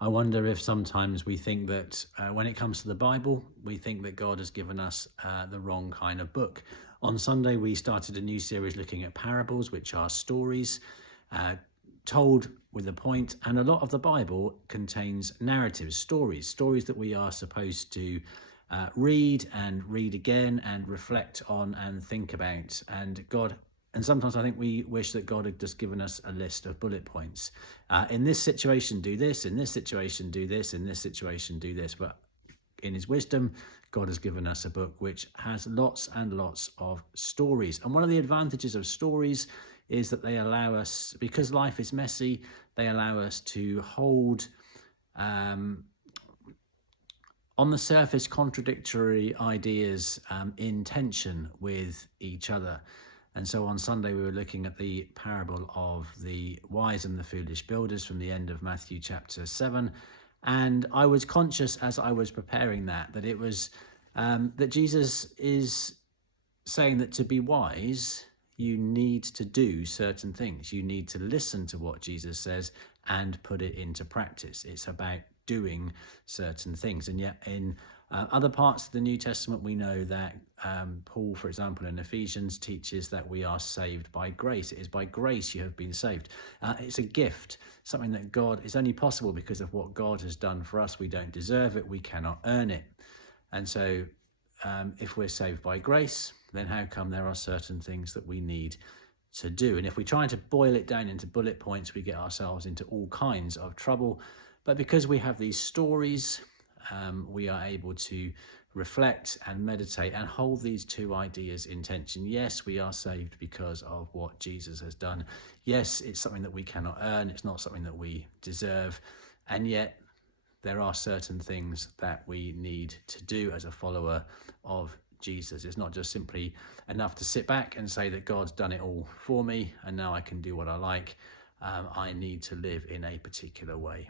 I wonder if sometimes we think that when it comes to the Bible, we think that God has given us the wrong kind of book. On Sunday, we started a new series looking at parables, which are stories uh, told with a point, and a lot of the Bible contains narratives, stories that we are supposed to read and read again and reflect on and think about. And sometimes I think we wish that God had just given us a list of bullet points. In this situation, do this. In this situation, do this. In this situation, do this. But in his wisdom, God has given us a book which has lots and lots of stories. And one of the advantages of stories is that they allow us, because life is messy, they allow us to hold on the surface contradictory ideas in tension with each other. And so on Sunday, we were looking at the parable of the wise and the foolish builders from the end of Matthew chapter 7. And I was conscious as I was preparing that it was that Jesus is saying that to be wise, you need to do certain things. You need to listen to what Jesus says and put it into practice. It's about doing certain things. And yet in other parts of the New Testament, we know that Paul, for example, in Ephesians, teaches that we are saved by grace. It is by grace you have been saved. It's a gift, something that God is only possible because of what God has done for us. We don't deserve it. We cannot earn it. And so if we're saved by grace, then how come there are certain things that we need to do? And if we try to boil it down into bullet points, we get ourselves into all kinds of trouble. But because we have these stories, we are able to reflect and meditate and hold these two ideas in tension. Yes, we are saved because of what Jesus has done. Yes, it's something that we cannot earn. It's not something that we deserve. And yet there are certain things that we need to do as a follower of Jesus. It's not just simply enough to sit back and say that God's done it all for me and now I can do what I like. I need to live in a particular way.